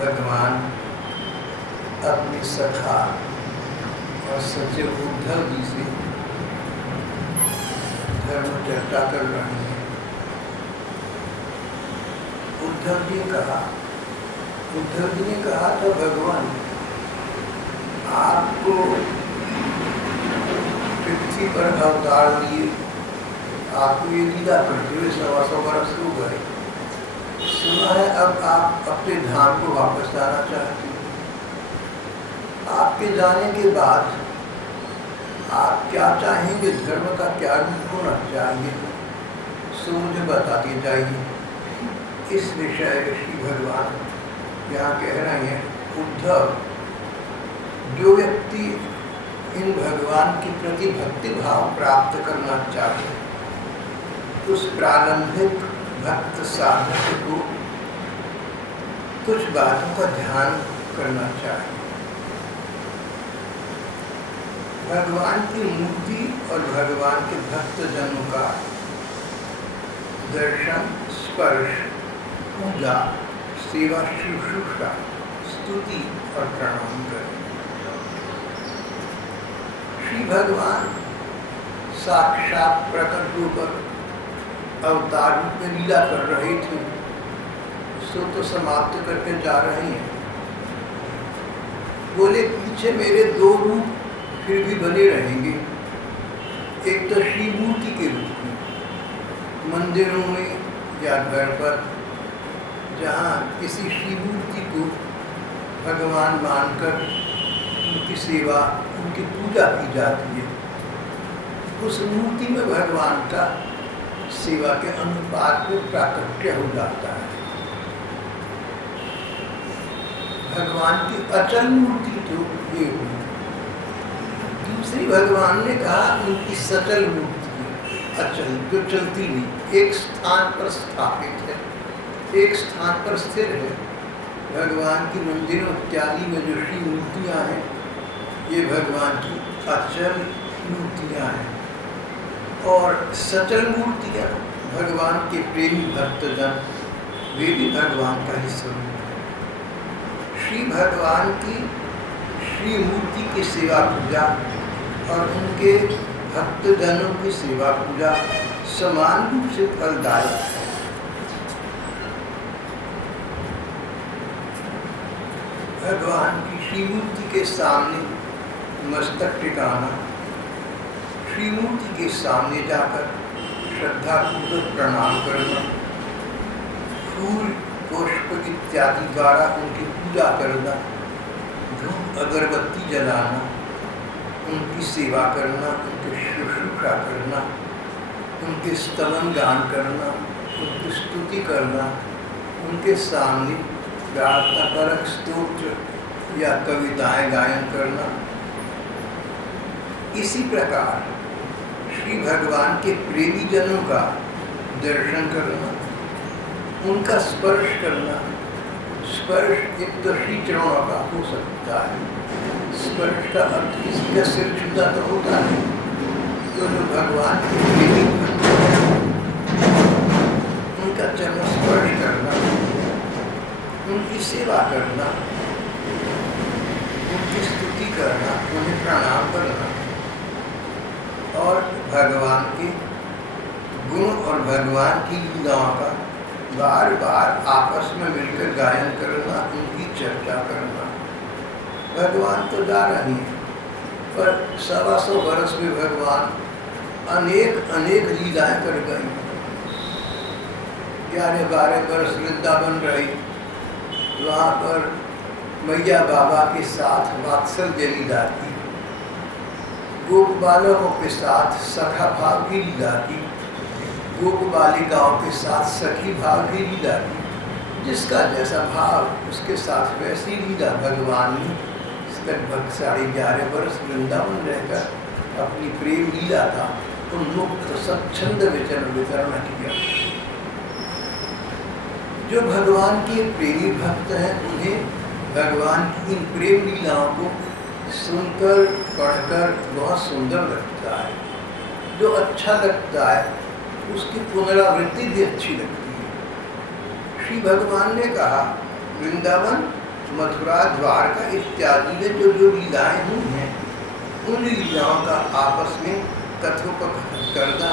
भगवान अपने सखा और सचिव उद्धव जी से धर्म चर्चा कर रहे हैं। उद्धव जी ने कहा तो भगवान आपको पृथ्वी पर अवतार लिए, आपको ये लीला करते हुए 125 वर्ष हो गए। सुना है अब आप अपने धाम को वापस आना चाहते हैं। आपके जाने के बाद आप क्या चाहेंगे, धर्म का क्या रूप होना चाहिए, सो मुझे बताते जाइए। इस विषय में श्री भगवान यहाँ कह रहे हैं, उद्धव, जो व्यक्ति इन भगवान के प्रति भक्ति भाव प्राप्त करना चाहे, उस प्रारंभिक भक्त साधक को कुछ बातों का ध्यान करना चाहिए। भगवान की मूर्ति और भगवान के भक्त जनों का दर्शन, स्पर्श, पूजा, सेवा, शुश्रूषा, स्तुति और प्रणाम करें। श्री भगवान साक्षात प्रकट होकर अवतार रूप में लीला कर रहे थे, सो तो समाप्त करके जा रहे हैं। बोले पीछे मेरे 2 रूप फिर भी बने रहेंगे। एक तो श्री मूर्ति के रूप में, मंदिरों में या घर पर जहाँ किसी श्री मूर्ति को भगवान मानकर उनकी सेवा, उनकी पूजा की जाती है, उस मूर्ति में भगवान का सेवा के अनुपात में प्राकट्य हो जाता है। भगवान की अचल मूर्ति तो ये हुई। दूसरी भगवान ने कहा उनकी सचल मूर्ति, अचल, जो चलती नहीं, एक स्थान पर स्थापित है, एक स्थान पर स्थिर है। भगवान की मंदिरों इत्यादि में जो श्री मूर्तियाँ हैं, ये भगवान की अचल मूर्तियाँ हैं। और सचल मूर्तियाँ भगवान के प्रेमी भक्तजन, वे भी भगवान का ही स्वरूप है। श्री भगवान की श्री मूर्ति की सेवा पूजा और उनके भक्तजनों की सेवा पूजा समान रूप से फलदायक है। भगवान की श्री मूर्ति के सामने मस्तक टिकाना, श्री मूर्ति के सामने जाकर श्रद्धापूर्वक प्रणाम करना, फूल, पुष्प इत्यादि द्वारा उनकी पूजा करना, धूप अगरबत्ती जलाना, उनकी सेवा करना, उनकी शुश्रूषा करना, उनके स्तवन गान करना, उनकी स्तुति करना, उनके सामने प्रार्थनापरक स्तोत्र या कविताएं गायन करना। इसी प्रकार श्री भगवान के प्रेमी जनों का दर्शन करना, उनका स्पर्श करना। स्पर्श एक तो श्री चरणों का हो सकता है। स्पर्श का अर्थ किसी का सिर छूता तो होता है, तो जो भगवान के प्रेमी उनका चरण स्पर्श करना, उनकी सेवा करना, उनकी स्तुति करना, उन्हें प्रणाम करना और भगवान के गुण और भगवान की लीलाओं का बार बार आपस में मिलकर गायन करना, उनकी चर्चा करना। भगवान तो जा रहे हैं, पर 125 वर्ष में भगवान अनेक अनेक लीलाएं कर गए। 11-12 वर्ष वृंदावन रहे, वहाँ पर मैया बाबा के साथ वात्सल्य लीला की, गोप बालकों के साथ सखा भाव की लीला की, गोप बालिकाओं के साथ सखी भाव की लीला की। जिसका जैसा भाव उसके साथ वैसी लीला भगवान ने लगभग 11.5 वर्ष वृंदावन रहकर अपनी प्रेम लीला का उन्मुक्त स्वच्छंद विचरण किया। जो भगवान के प्रेमी भक्त हैं, उन्हें भगवान की इन प्रेम लीलाओं को सुनकर पढ़कर बहुत सुंदर लगता है। जो अच्छा लगता है उसकी पुनरावृत्ति भी अच्छी लगती है। श्री भगवान ने कहा वृंदावन मथुरा, द्वारका इत्यादि में जो जो लीलाएं हुई हैं, उन लीलाओं का आपस में कथोपकथन करना,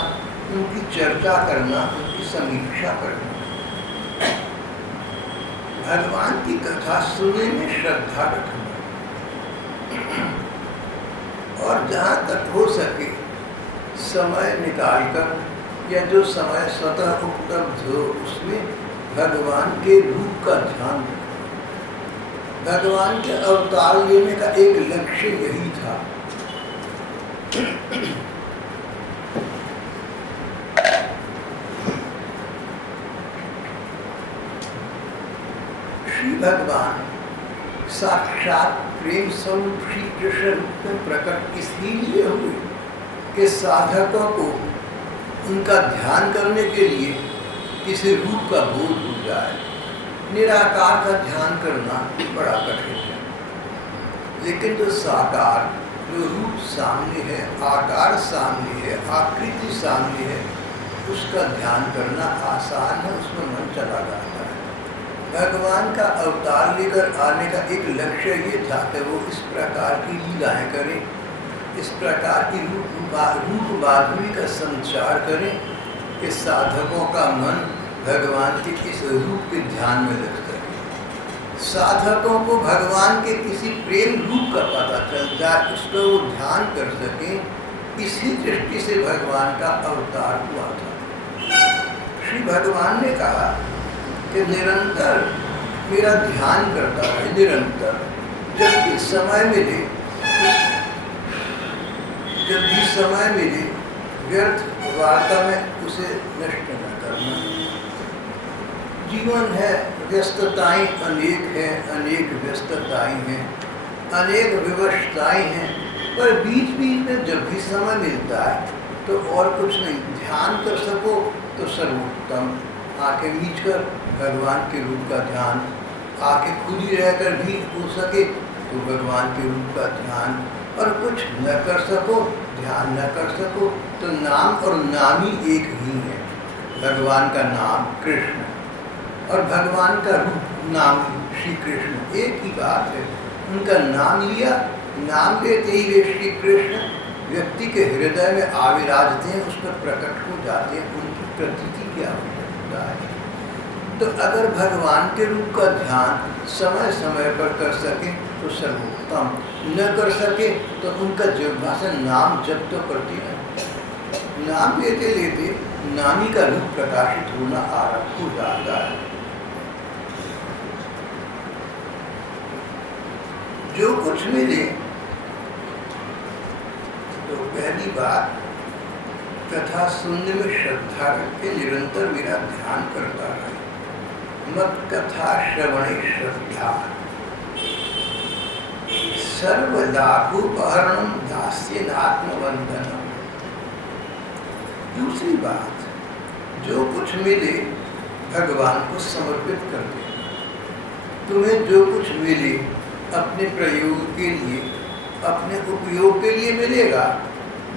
उनकी चर्चा करना, उनकी समीक्षा करना, भगवान की कथा सुनने में श्रद्धा रखना, और जहाँ तक हो सके समय निकालकर या जो समय स्वतः उपलब्ध हो उसमें भगवान के रूप का ध्यान रखना। भगवान के अवतार लेने का एक लक्ष्य यही था। श्री भगवान साक्षात प्रेम स्वरूप श्री कृष्ण रूप में प्रकट इसीलिए हुए कि साधकों को उनका ध्यान करने के लिए किसी रूप का बोध हो जाए। निराकार का ध्यान करना बड़ा कठिन है, लेकिन जो साकार, जो रूप सामने है, आकार सामने है, आकृति सामने है, उसका ध्यान करना आसान है, उसमें मन चला जाता है। भगवान का अवतार लेकर आने का एक लक्ष्य ये था कि वो इस प्रकार की लीलाएं करें, इस प्रकार की रूप माधुरी का संचार करें कि साधकों का मन भगवान के इस रूप के ध्यान में लग सके। साधकों को भगवान के किसी प्रेम रूप का पता चल जाए, उस पर वो ध्यान कर सकें। इसी दृष्टि से भगवान का अवतार हुआ था। श्री भगवान ने कहा कि निरंतर मेरा ध्यान करता है, निरंतर जब भी समय मिले, व्यर्थ वार्ता में उसे नष्ट न करना। जीवन है, व्यस्तताएं अनेक हैं, अनेक व्यस्तताएं हैं, अनेक विवशताएं हैं, पर बीच बीच में जब भी समय मिलता है तो और कुछ नहीं, ध्यान कर सको तो सर्वोत्तम। आंखें मीच कर भगवान के रूप का ध्यान, आंखें खुली रहकर भी हो सके तो भगवान के रूप का ध्यान, और कुछ न कर सको, ध्यान न कर सको तो नाम और नाम ही एक ही है। भगवान का नाम कृष्ण और भगवान का रूप नाम श्री कृष्ण एक ही बात है। उनका नाम लिया, नाम लेते ही वे श्री कृष्ण व्यक्ति के हृदय में आविराजते हैं, उस पर प्रकट हो जाते हैं, उनकी प्रतीति की आवश्यकता है। तो अगर भगवान के रूप का ध्यान समय समय पर कर सके तो सर्वोत्तम, न कर सके तो उनका जिह्वा से नाम जप तो करते हैं। नाम लेते लेते नामी का रूप प्रकाशित होना आरंभ हो जाता है। जो कुछ मिले तो पहली बात, कथा सुनने में श्रद्धा रखे, निरंतर मेरा ध्यान करता रहे। मत कथा श्रवणे श्रद्धा, सर्वलाभोपहरणम दास्यनात्मवंदनम। दूसरी बात, जो कुछ मिले भगवान को समर्पित कर दे। तुम्हें जो कुछ मिले अपने प्रयोग के लिए, अपने उपयोग के लिए मिलेगा,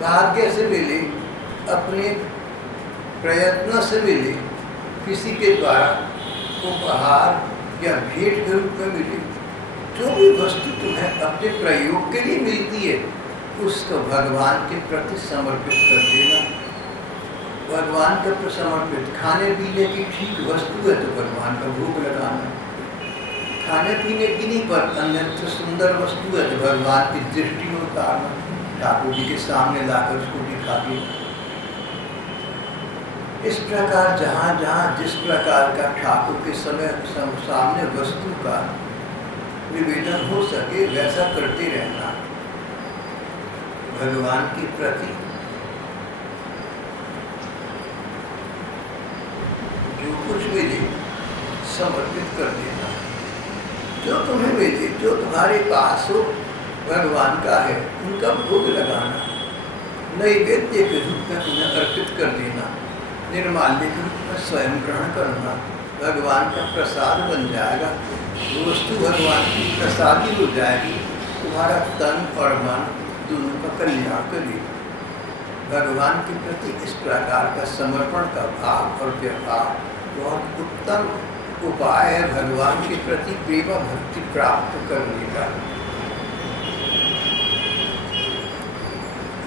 भाग्य से मिले, अपने प्रयत्न से मिले, किसी के द्वारा उपहार या भेंट के रूप में मिले, जो भी वस्तु तुम्हें अपने प्रयोग के लिए मिलती है उसको भगवान के प्रति समर्पित कर देना। भगवान के प्रति समर्पित, खाने पीने की ठीक वस्तु है तो भगवान का भोग लगाना, खाने पीने की नहीं पर अन्यत्र सुंदर वस्तु है तो भगवान की दृष्टि में उतारना, ठाकुर जी के सामने लाकर उसको दिखा देना। इस प्रकार जहाँ जहाँ जिस प्रकार का ठाकुर के सामने वस्तु का निवेदन हो सके वैसा करते रहना। भगवान के प्रति जो कुछ मिले समर्पित कर देना। जो तुम्हें मिले, जो तुम्हारे पास हो, भगवान का है, उनका भोग लगाना, नैवेद्य के रूप में उन्हें अर्पित कर देना, निर्माल्य के रूप में स्वयं ग्रहण करना, भगवान का प्रसाद बन जाएगा। वो वस्तु भगवान की प्रसादी हो जाएगी, तुम्हारा तन और मन दोनों का कल्याण करेगी। भगवान के प्रति इस प्रकार का समर्पण का भाव और व्यवहार बहुत उत्तम उपाय है भगवान के प्रति प्रेम भक्ति प्राप्त करने का।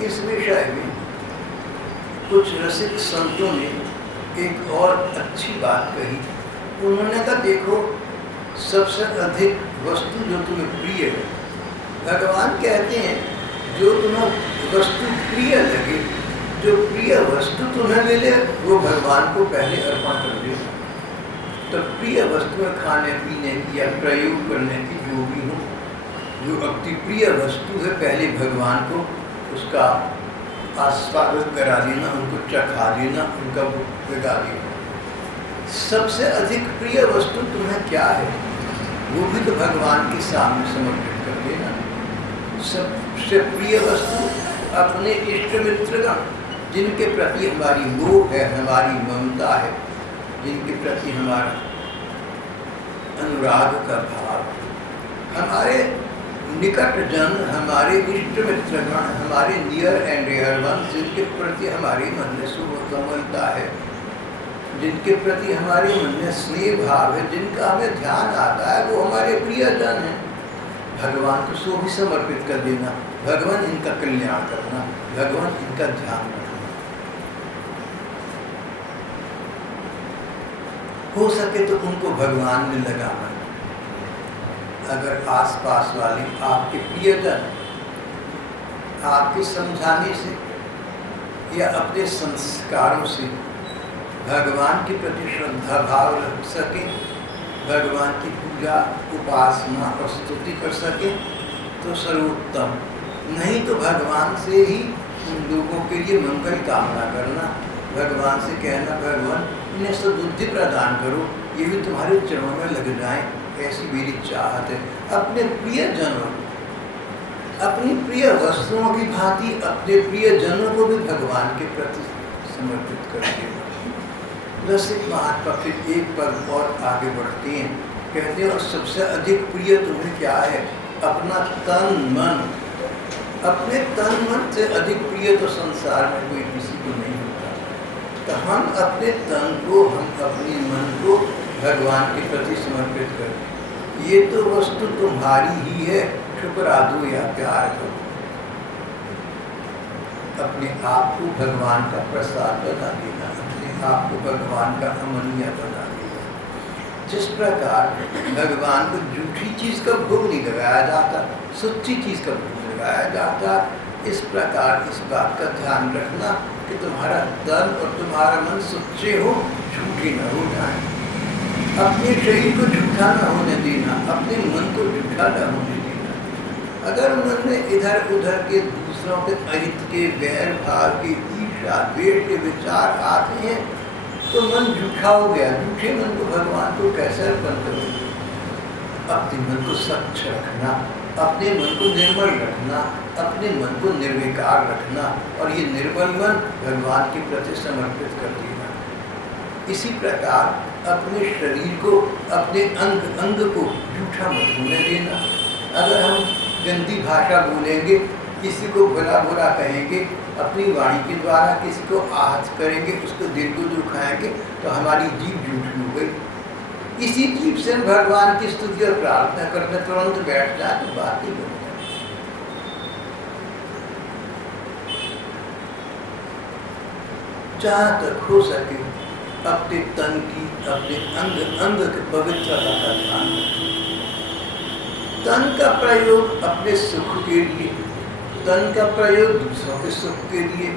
इस विषय में कुछ रसिक संतों ने एक और अच्छी बात कही। उन्होंने कहा देखो, सबसे अधिक वस्तु जो तुम्हें प्रिय है, भगवान कहते हैं जो तुम्हें वस्तु प्रिय लगे, जो प्रिय वस्तु तुम्हें मिले वो भगवान को पहले अर्पण कर दो। तो प्रिय वस्तु खाने पीने की या प्रयोग करने की जो भी हो, जो अति प्रिय वस्तु है पहले भगवान को उसका आस्वादन करा देना, उनको चखा देना, उनका भोग लगा देना। सबसे अधिक प्रिय वस्तु तुम्हें क्या है वो भी तो भगवान के सामने समर्पित कर देना। सबसे प्रिय वस्तु अपने इष्ट मित्रगण, जिनके प्रति हमारी मोह है, हमारी ममता है, जिनके प्रति हमारा अनुराग का भाव, हमारे निकट जन, हमारे इष्ट मित्रगण, हमारे नियर एंड डियर वन, जिनके प्रति हमारे मन में शुभ कमलता है, जिनके प्रति हमारे मन में स्नेह भाव है, जिनका हमें ध्यान आता है, वो हमारे प्रियजन हैं। भगवान को सो भी समर्पित कर देना, भगवान इनका कल्याण करना, भगवान इनका ध्यान रखना। हो सके तो उनको भगवान में लगाना। अगर आसपास वाले आपके प्रियजन आपके समझाने से या अपने संस्कारों से भगवान के प्रति श्रद्धा भाव रख सके, भगवान की पूजा उपासना और स्तुति कर सके तो सर्वोत्तम। नहीं तो भगवान से ही उन लोगों के लिए मंगल कामना करना, भगवान से कहना भगवान इन्हें सद्बुद्धि प्रदान करो, ये भी तुम्हारे चरणों में लग जाएं, ऐसी मेरी चाहत है। अपने प्रिय जनों, अपनी प्रिय वस्तुओं की भांति अपने प्रिय जनों को भी भगवान के प्रति समर्पित कर देना। रसिक महात्मा फिर एक पद और आगे बढ़ते हैं, कहते हैं और सबसे अधिक प्रिय तुम्हें क्या है? अपना तन मन। अपने तन मन से अधिक प्रिय तो संसार में कोई किसी को नहीं होता। तो हम अपने तन को, हम अपने मन को भगवान के प्रति समर्पित करें। ये तो वस्तु तुम्हारी ही है, ठुकरा दो या प्यार करो। अपने आप को भगवान का प्रसाद बना देना, अपने आप को भगवान का अमनिया बना देना। जिस प्रकार भगवान को झूठी चीज का भोग नहीं लगाया जाता, सच्ची चीज का भोग लगाया जाता, इस प्रकार इस बात का ध्यान रखना कि तुम्हारा तन और तुम्हारा मन सच्चे हो, झूठे न हो जाए। अपने शरीर को झूठा न होने देना, अपने मन को झूठा न होने देना। अगर मन में इधर उधर के दूसरों के अहित के, बैर भाव के, ईर्ष्या द्वेष के विचार आते हैं तो मन झूठा हो गया। झूठे मन को भगवान को कैसे अर्पण करो? अपने मन को स्वच्छ रखना, अपने मन को निर्मल रखना, अपने मन को निर्विकार रखना और ये निर्मल मन भगवान के प्रति समर्पित कर देना। इसी प्रकार अपने शरीर को, अपने अंग अंग को झूठा मत होने देना। अगर हम गंदी भाषा बोलेंगे, किसी को भला बुरा कहेंगे, अपनी वाणी के द्वारा किसी को आहत करेंगे, उसको दिल को दुखाएंगे, तो हमारी जीभ झूठी हो गई। इसी जीभ से हम भगवान की स्तुति और प्रार्थना करने तुरंत बैठ जाए तो बात ही बन जाए। जहाँ तक हो सके अपने तन की, अपने अंग अंग के पवित्रता का ध्यान रखें। तन का प्रयोग अपने सुख के लिए, तन का प्रयोग दूसरों के सुख के लिए,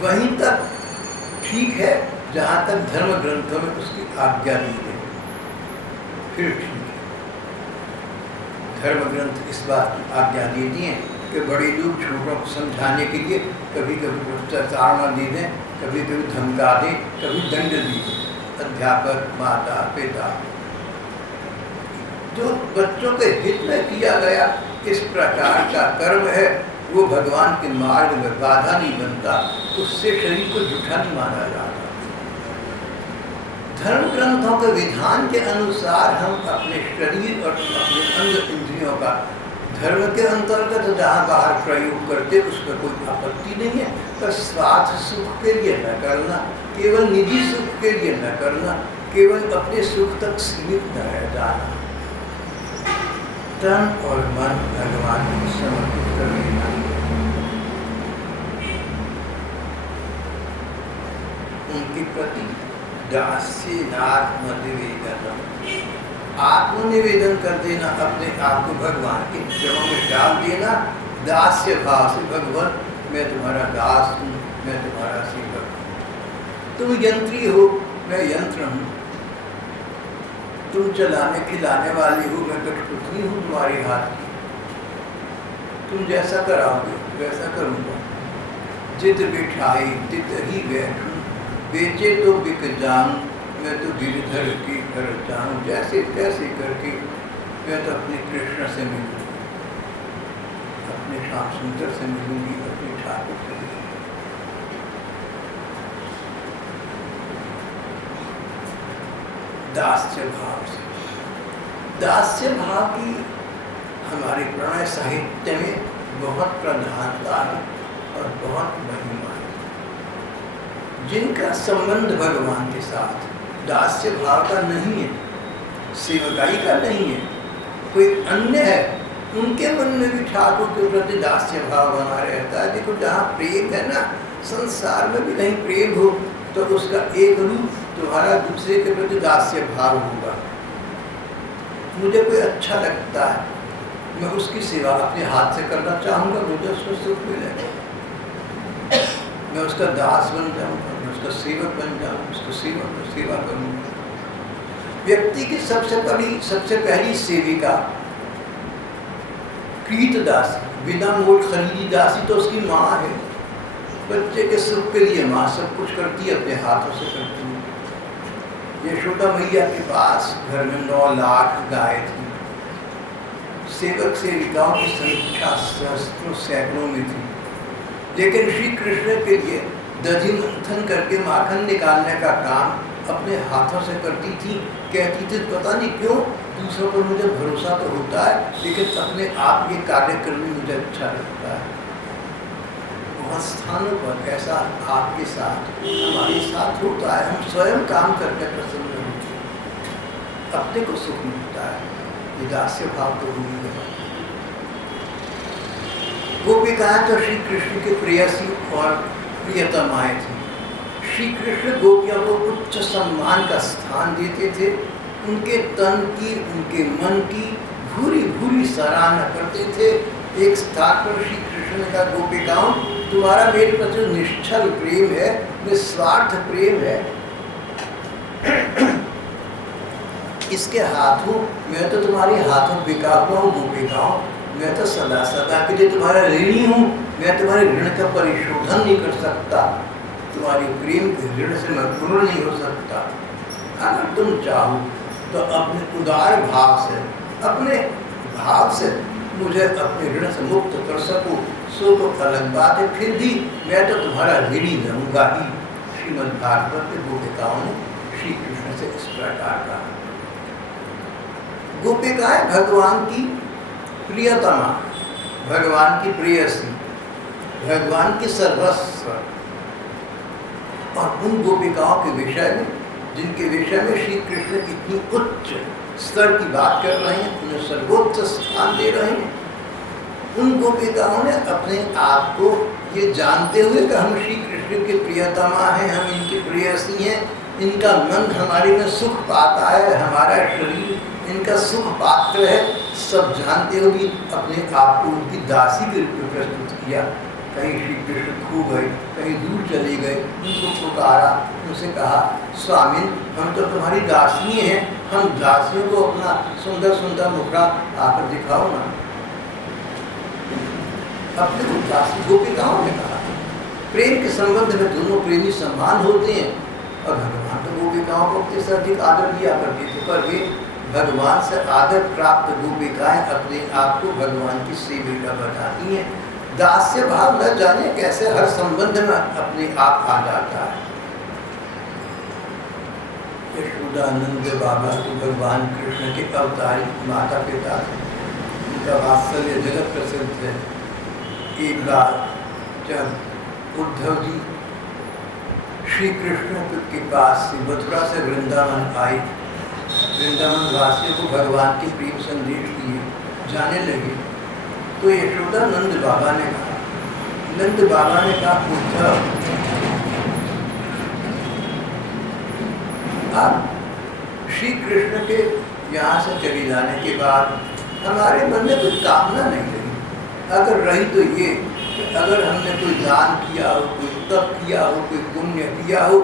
वहीं तक ठीक है जहाँ तक धर्म ग्रंथों में उसकी आज्ञा दी गई, फिर ठीक है। धर्म ग्रंथ इस बात की आज्ञा देती हैं कि बड़े लोग छोटों को समझाने के लिए कभी कभी प्रचारणा दे दें, कभी कभी धमका दें, कभी दंड दें। अध्यापक, माता पिता, जो बच्चों के हित में किया गया इस प्रकार का कर्म है, वो भगवान के मार्ग में बाधा नहीं बनता, उससे शरीर को झूठा नहीं माना जाता। धर्म ग्रंथों के विधान के अनुसार हम अपने शरीर और अपने अंग इंद्रियों का धर्म के अंतर्गत जहाँ बाहर प्रयोग करते उसमें कोई आपत्ति नहीं है, पर स्वार्थ सुख के लिए न करना, केवल निजी सुख के लिए न करना, केवल अपने सुख तक सीमित न रह जाना, तन और मन भगवान को समर्पित कर देना। उनके प्रति दास्यनात्मनिवेदनम, आत्मनिवेदन कर देना, अपने आप को भगवान के चरणों में डाल देना, दास्य भाव से। भगवान मैं तुम्हारा दास हूँ, मैं तुम्हारा सेवक हूँ। तुम यंत्री हो, मैं यंत्र हूँ। तुम चलाने खिलाने वाली हो, मैं कठपुतली हूँ तुम्हारे हाथ की। तुम जैसा कराओगे वैसा करूँगा। जित बिठाई तित ही बैठूं, बेचे तो बिक जाऊं, मैं तो गिरधर की घर जाऊं। जैसे तैसे करके मैं तो अपने कृष्ण से मिलूँ, अपने श्याम सुंदर से मिलूंगी, अपने ठाकुर से मिलूंगी। दास्य भाव से। दास्य भाव की हमारे प्रणय साहित्य में बहुत प्रधानता है और बहुत महिमा है। जिनका संबंध भगवान के साथ दास्य भाव का नहीं है, सेवकाई का नहीं है, कोई अन्य है, उनके मन में भी ठाकुर के प्रति दास्य भाव बना रहता है। देखो जहाँ प्रेम है ना, संसार में भी कहीं प्रेम हो तो उसका एक रूप तुम्हारा दूसरे के प्रति दास्य भाव होगा। मुझे कोई अच्छा लगता है, मैं उसकी सेवा अपने हाथ से करना चाहूँगा, मुझे उसको सुख मिलेगा। मैं उसका दास बन जाऊँगा, मैं उसका सेवक बन जाऊँगा, उसको सेवा करूँगा। व्यक्ति की सबसे पहली सेविका कृत दासी, बिना मोल खरीदी दासी तो उसकी माँ है। बच्चे के सुख के लिए माँ सब कुछ करती है, अपने हाथों से करती है। यशोदा मैया के पास घर में 9 लाख गाय थी। सेवक सेविकाओं की संख्या सहस्त्रों सैकड़ों में थी, लेकिन श्री कृष्ण के लिए दधि मंथन करके माखन निकालने का काम अपने हाथों से करती थी। कहती थी पता नहीं क्यों दूसरों पर मुझे भरोसा तो होता है, लेकिन अपने आप ये कार्य करने मुझे अच्छा लगता है। बहुत स्थानों पर ऐसा आपके साथ हमारे साथ होता है। हम स्वयं काम करके प्रसन्न होते हैं, अपने को सुख मिलता है। ये दास्य भाव तो हुई है। गोपिकाएं तो श्री कृष्ण के प्रेयसी और प्रियतमाएं थी। श्री कृष्ण गोपियों को उच्च सम्मान का स्थान देते थे। उनके तन की, उनके मन की भूरी भूरी सराहना करते थे। एक स्थान पर श्री कृष्ण ने कहा, गोपिकाओं तुम्हारा मेरे प्रति निश्चल प्रेम है, निस्वार्थ प्रेम है, इसके हाथों मैं तो तुम्हारे हाथों बिका हुआ हूँ। गोपिकाओं मैं तो सदा सदा के लिए तुम्हारा ऋणी हूँ, मैं तुम्हारे ऋण का परिशोधन नहीं कर सकता, तुम्हारी प्रेम के ऋण से मैं पूर्ण नहीं हो सकता। अगर तुम चाहो तो अपने उदार भाव से, अपने भाव से मुझे अपने ऋण से मुक्त कर सको, सो तो अलग बात है, फिर भी मैं तो तुम्हारा ऋणी रहूँगा ही। श्रीमद् भागवत में गोपिकाओं ने श्री कृष्ण से इस प्रकार कहा। गोपिकाएं भगवान की प्रियतमा, भगवान की प्रेयसी, भगवान की सर्वस्व। और उन गोपिकाओं के विषय में, जिनके विषय में श्री कृष्ण इतनी उच्च स्तर की बात कर रहे हैं, उन्हें सर्वोच्च स्थान दे रहे हैं, उन गोपिकाओं ने अपने आप को ये जानते हुए कि हम श्री कृष्ण के प्रियतमा हैं, हम इनकी प्रेयसी हैं, इनका मन हमारे में सुख पाता है, हमारा शरीर इनका सुख पात्र है, सब जानते हुए भी अपने आप को उनकी दासी के रूप में प्रस्तुत किया। कहीं श्री कृष्ण खो गए, कहीं दूर चले गए, उनको पुकारा, उनसे कहा, स्वामी हम तो तुम्हारी दासी हैं, हम दासियों को अपना सुंदर सुंदर मुखड़ा आकर दिखाओ ना। अपने को दासी गोपिकाओं ने कहा। प्रेम के संबंध में दोनों प्रेमी समान होते हैं, और भगवान तो गोपिकाओं को अपने से अधिक आदर दिया करते थे, पर वे भगवान से आदर प्राप्त गोपिकाएं अपने आप को भगवान की सेविका बताती हैं। दास्य भाव न जाने कैसे हर संबंध में अपने आप आ जाता है। यशोदानंद बाबा तो भगवान कृष्ण के अवतारी माता पिता थे, उनका वात्सल्य जगत प्रसिद्ध है। एक बार जब उद्धव जी श्री कृष्ण के पास से मथुरा से वृंदावन आए, वृंदावन वासियों को भगवान के प्रेम संदेश दिए, जाने लगे। तो यशोदा नंद बाबा ने कहा, नंद बाबा ने कहा, उद्धव आप श्री कृष्ण के यहाँ से चले जाने के बाद हमारे मन में कोई कामना नहीं रही। अगर रही तो ये, अगर हमने कोई दान किया हो, कोई तप किया हो, कोई पुण्य किया हो,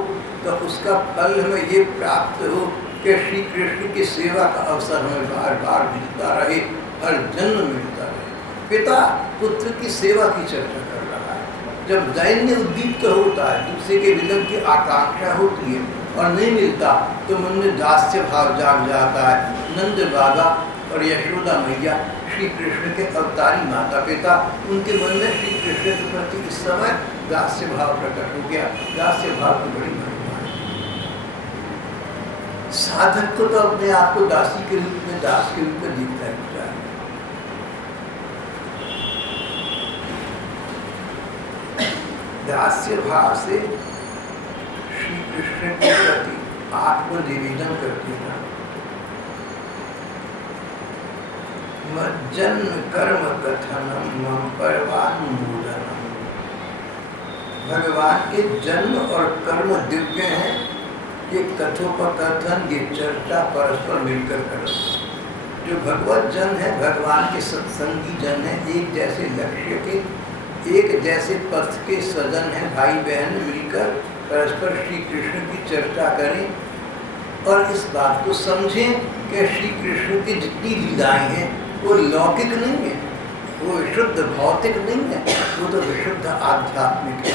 तो उसका फल हमें ये प्राप्त हो कि श्री कृष्ण की सेवा का अवसर हमें बार बार मिलता रहे, हर जन्म मिलता रहे। पिता पुत्र की सेवा की चर्चा कर रहा है। जब दैन्य उद्दीप्त होता है, दूसरे के विलंब की आकांक्षा होती है और नहीं मिलता, तो मन में दास्य भाव जाग जाता है। नंद बाबा और यशोदा मैया श्री कृष्ण के अवतारी माता पिता, उनके मन में श्री कृष्ण के प्रति इस समय दास्य भाव प्रकट हो गया। दास्य भाव की बड़ी महिमा है। साधक को तो अपने आप को दासी के रूप में, दास के रूप में दिखता है। दास्य भाव से श्री कृष्ण के प्रति आत्मनिवेदन करते हैं। जन्म कर्म कथनम मम परवानुमोदनम। भगवान के जन्म और कर्म दिव्य हैं। ये कथोपकथन, ये चर्चा परस्पर मिलकर करो। जो भगवत जन है, भगवान के सत्संगी जन है, एक जैसे लक्ष्य के, एक जैसे पथ के सजन है, भाई बहन मिलकर परस्पर श्री कृष्ण की चर्चा करें और इस बात को समझें कि श्री कृष्ण की जितनी लीलाएं हैं वो लौकिक नहीं है, वो विशुद्ध भौतिक नहीं है, वो तो विशुद्ध आध्यात्मिक है।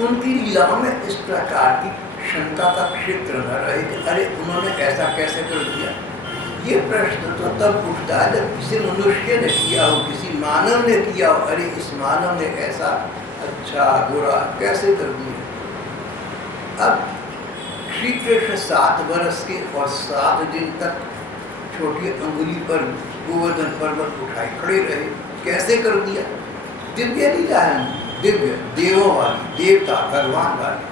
उनकी लीलाओं में इस प्रकार की शंका का क्षेत्र न रहे कि अरे उन्होंने ऐसा कैसे कर दिया। ये प्रश्न तो तब उठता है जब किसी मनुष्य ने किया हो, किसी मानव ने किया हो, अरे इस मानव ने ऐसा अच्छा बुरा कैसे कर दिया। अब श्री कृष्ण 7 वर्ष के और 7 दिन तक छोटी अंगुली पर गोवर्धन पर्वत उठाए खड़े रहे। कैसे कर दिया? दिव्य लीला है, दिव्य देवों वाली, देवता भगवान वाली।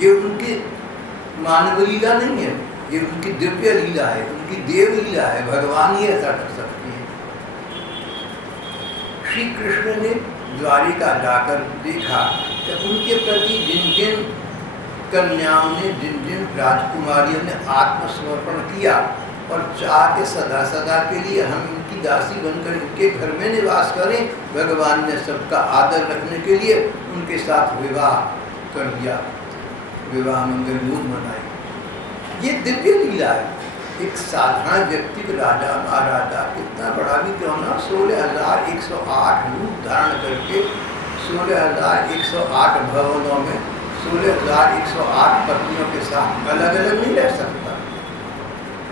ये उनकी मानव लीला नहीं है, ये उनकी दिव्य लीला है, उनकी देव लीला है। भगवान ही ऐसा कर सकते हैं। श्री कृष्ण ने द्वारिका जाकर देखा कि उनके प्रति जिन जिन कन्याओं ने, जिन जिन राजकुमारियों ने आत्मसमर्पण किया और चाह के सदा सदा के लिए हम इनकी दासी बनकर इनके घर में निवास करें, भगवान ने सबका आदर रखने के लिए उनके साथ विवाह कर दिया, विवाह मंगल मूल मनाए। ये दिव्य लीला है। एक साधारण व्यक्ति को राजा महाराजा कितना बड़ा भी क्यों ना 16,108 रूप धारण करके 16,108 भवनों में 16,108 पत्नियों के साथ अलग अलग नहीं रह सकता।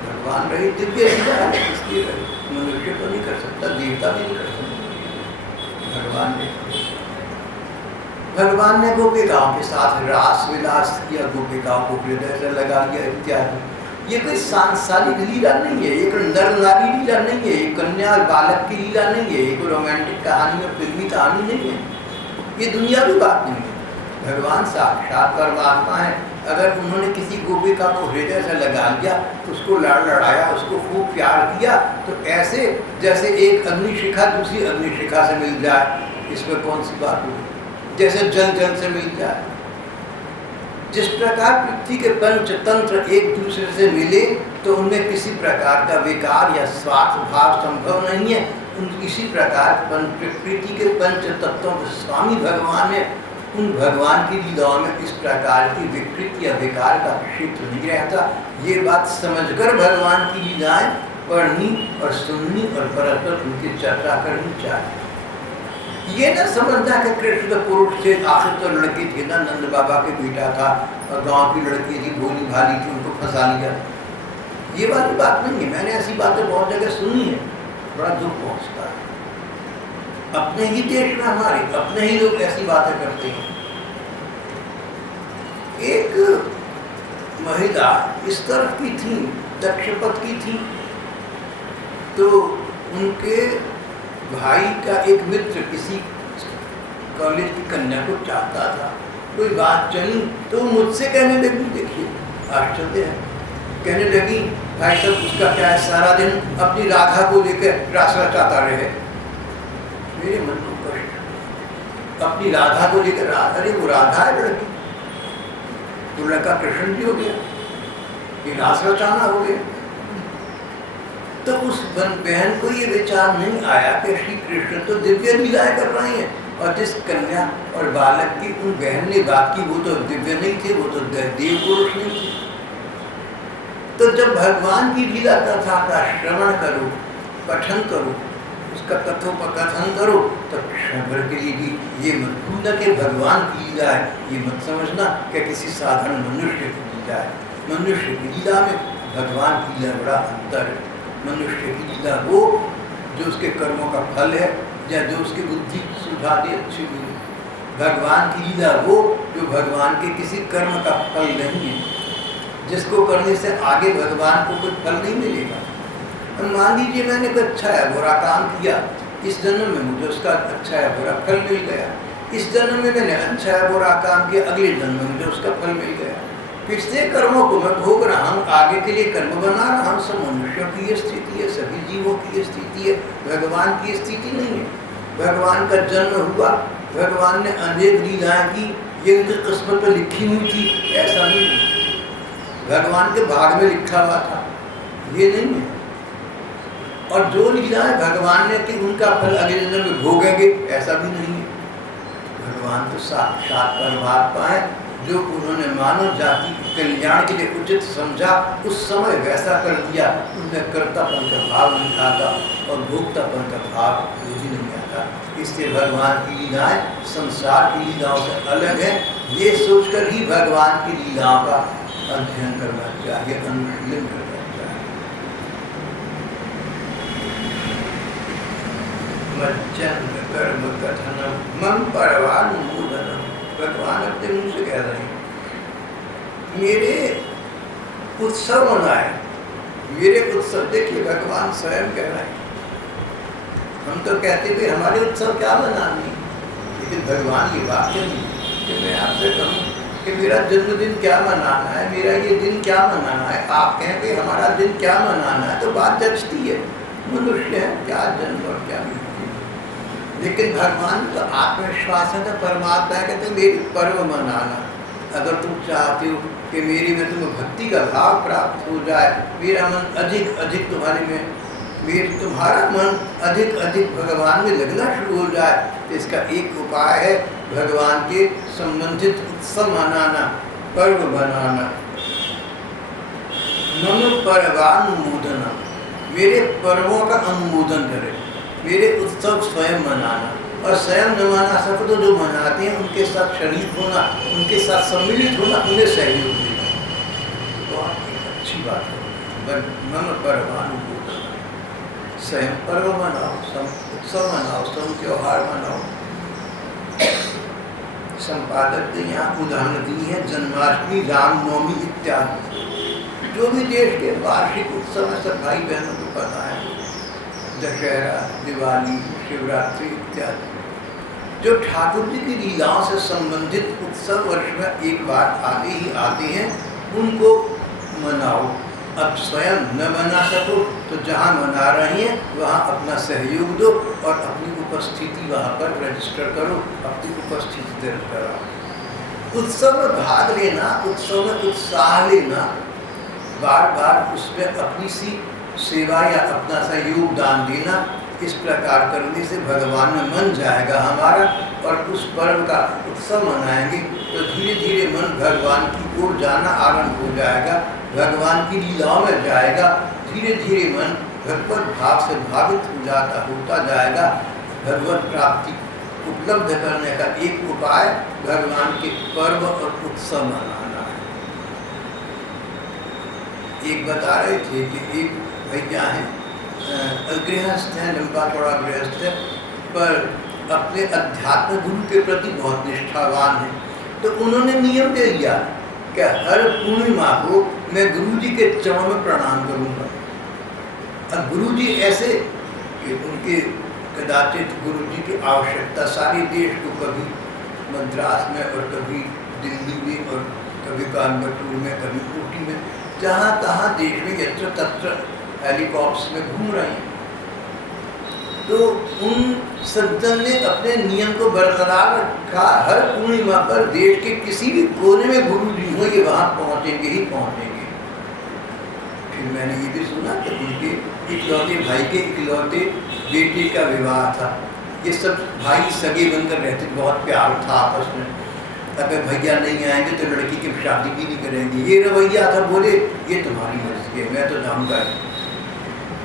भगवान रही दिव्य लीला है, इसलिए मनुष्य तो नहीं कर सकता, देवता भी नहीं कर सकता। भगवान ने गोपिकाओं के साथ रास विलास किया, गोपिकाओं को हृदय से लगा लिया इत्यादि। ये कोई सांसारिक लीला नहीं है, एक नर नारी लीला नहीं है, एक कन्या और बालक की लीला नहीं है, एक रोमांटिक कहानी और फिल्मी कहानी नहीं है। ये दुनियावी बात नहीं है। भगवान साक्षात परमात्मा है। अगर उन्होंने किसी गोपिका को हृदय से लगा लिया, उसको लड़ लड़ाया, उसको खूब प्यार किया, तो ऐसे जैसे एक अग्निशिखा दूसरी अग्निशिखा से मिल जाए, इसमें कौन सी बात हुई? जैसे जल जल से मिल जाए। जिस प्रकार पृथ्वी के पंचतंत्र एक दूसरे से मिले तो उनमें किसी प्रकार का विकार या स्वार्थ भाव संभव नहीं है, इसी प्रकार प्रकृति के पंच तत्वों के स्वामी भगवान है। उन भगवान की लीलाओं में इस प्रकार की विकृति या विकार का क्षेत्र नहीं रहता। ये बात समझकर भगवान की लीलाएं पढ़नी और सुननी और परस्पर उनकी चर्चा करनी चाहिए। ये ना समझना कि कृष्ण पुरुष से, आखिर तो लड़की थी ना, नंद बाबा के बेटा था और गांव की लड़की थी, भोली भाली थी, उनको फंसा लिया। ये वाली बात नहीं है। मैंने ऐसी बातें बहुत जगह सुनी है, बड़ा दुख पहुंचता है। अपने ही देश में हमारे अपने ही लोग ऐसी बातें करते हैं। एक महिला इस तरफ की थी, दक्षपथ की थी, तो उनके भाई का एक मित्र किसी कॉलेज की कन्या को चाहता था, कोई बात चली तो मुझसे कहने लगी, देखिए आश्चर्य है, कहने लगी भाई साहब उसका क्या है, सारा दिन अपनी राधा को लेकर रास रचाता रहे। मेरे मन को कष्ट, अपनी राधा को लेकर, अरे वो राधा है लड़की, तो लड़का कृष्ण जी हो गया, ये रास रचाना हो गया। तो उस बहन को ये विचार नहीं आया कि श्री कृष्ण तो दिव्य लीलाएं कर रहे हैं, और जिस कन्या और बालक की उन बहन ने बात की वो तो दिव्य नहीं थे, वो तो देव पुरुष नहीं थे। तो जब भगवान की लीला कथा का श्रवण करो, पठन करो, उसका कथोपकथन करो, तो क्षण भर के लिए भी ये मत भूलना कि भगवान की लीला है, ये मत समझना कि किसी साधारण मनुष्य की लीला है। मनुष्य की लीला में भगवान की लीला बड़ा अंतर है। मनुष्य की लीला वो जो उसके कर्मों का फल है, या जो उसकी बुद्धि सुझा दे अच्छी हुई। भगवान की लीला वो जो भगवान के किसी कर्म का फल नहीं है, जिसको करने से आगे भगवान को कोई फल नहीं मिलेगा। मान लीजिए मैंने कोई अच्छा या बुरा काम किया, इस जन्म में मुझे उसका अच्छा या बुरा फल मिल गया, इस जन्म में मैंने अच्छा या बुरा काम किया, अगले जन्म में मुझे उसका फल मिल गया। पिछले कर्मों को मैं भोग रहा हूँ, आगे के लिए कर्म बना रहा हूँ। सब मनुष्यों की ये स्थिति है, सभी जीवों की ये स्थिति है, भगवान की स्थिति नहीं है। भगवान का जन्म हुआ, भगवान ने अनेक लीलाएं की, ये उनकी किस्मत पर लिखी हुई थी, ऐसा नहीं है। भगवान के भाग में लिखा हुआ था, ये नहीं है। और जो लीलाएं भगवान ने की उनका फल अगले जन्म में भोगेंगे, ऐसा भी नहीं है। भगवान तो साक्षात परमात्मा है, जो उन्होंने मानव जाति के कल्याण के लिए उचित समझा, उस समय वैसा कर दिया। उनमें कर्तापन का भाव नहीं आता और भोक्तापन का भाव भी नहीं आता। इसलिए भगवान की लीलाएं संसार की लीलाओं से अलग है, ये सोचकर ही भगवान की लीलाओं का अध्ययन करना चाहिए, अनुशीलन करना चाहिए। मज्जन कर्म कथनम मम परवानुमोदनम, भगवान अपने मुंह से कह रहे हैं, मेरे उत्सव मनाए, मेरे उत्सव। देखिए भगवान स्वयं कह रहे हैं, हम तो कहते भी हमारे उत्सव क्या मनाने, लेकिन भगवान ये बात नहीं कि मैं आपसे कहूँ कि मेरा जन्मदिन क्या मनाना है, मेरा ये दिन क्या मनाना है। आप कहें कि हमारा दिन क्या मनाना है, तो बात जचती है, मनुष्य है, क्या जन्म और क्या मृत्यु। लेकिन भगवान तो आत्मविश्वास है, तो परमात्मा है, कहते मेरी पर्व मनाना। अगर तुम चाहते हो कि मेरी में तुम्हें भक्ति का भाव प्राप्त हो जाए, मेरा मन अधिक अधिक तुम्हारे में, तुम्हारा मन अधिक अधिक भगवान में लगना शुरू हो जाए, तो इसका एक उपाय है भगवान के संबंधित उत्सव मनाना, पर्व मनाना। मम पर्वानुमोदना, मेरे पर्वों का अनुमोदन करे, मेरे उत्सव स्वयं मनाना। और स्वयं न मना सको तो जो मनाते हैं उनके साथ शरीक होना, उनके साथ सम्मिलित होना, उन्हें सहयोग देना, बहुत अच्छी बात है। मम पर्वानुमोदना, स्वयं पर्व मनाओ, उत्सव मनाओ, सब त्योहार मनाओ। संपादक ने यहाँ उदाहरण दी है जन्माष्टमी, रामनवमी इत्यादि। जो भी देश के वार्षिक उत्सव है सब भाई बहनों को पता है, दशहरा, दिवाली, शिवरात्रि इत्यादि। जो ठाकुर जी की लीलाओं से संबंधित उत्सव वर्ष में एक बार आते ही आते हैं, उनको मनाओ। अब स्वयं न मना सको तो जहाँ मना रही हैं वहाँ अपना सहयोग दो और अपनी उपस्थिति वहाँ पर रजिस्टर करो, अपनी उपस्थिति दर्ज कराओ। उत्सव में भाग लेना, उत्सव में उत्साह लेना, बार बार उसमें अपनी सी सेवा या अपना सा योगदान देना, इस प्रकार करने से भगवान में मन जाएगा हमारा, और उस पर्व का उत्सव मनाएंगे तो धीरे धीरे मन भगवान की ओर जाना आरंभ हो जाएगा, भगवान की लीलाओं में जाएगा। धीरे धीरे मन भगवत भाव से भावित होता जाएगा। भगवत प्राप्ति उपलब्ध करने का एक उपाय भगवान के पर्व और उत्सव मनाना है। एक बता रहे थे कि एक भैया हैं, गृहस्थ हैं, लंबा चौड़ा गृहस्थ है, पर अपने अध्यात्म गुरु के प्रति बहुत निष्ठावान है। तो उन्होंने नियम दे दिया कि हर पूर्णिमा को मैं गुरु जी के चरणों में प्रणाम करूंगा। अब गुरु जी ऐसे कि उनके कदाचित गुरु जी की आवश्यकता सारे देश को कभी मद्रास में और कभी दिल्ली में और कभी कानपुर में, कभी ऊटी में, जहाँ तहाँ देश में यत्र तत्र हेलीकॉप्टर्स में घूम रहे हैं। तो उन सज्जन ने अपने नियम को बरकरार रखा। हर पूर्णिमा पर देश के किसी भी कोने में गुरु जी हो, ये वहाँ पहुँचेंगे ही पहुँचेंगे। फिर मैंने ये भी सुना कि उनके इकलौते भाई के इकलौते बेटे का विवाह था। ये सब भाई सगे बनकर रहते, बहुत प्यार था आपस में। अगर भैया नहीं आएंगे तो लड़की की शादी भी नहीं करेंगे, ये रवैया था। बोले ये तुम्हारी मर्जी है, मैं तो जाऊँगा।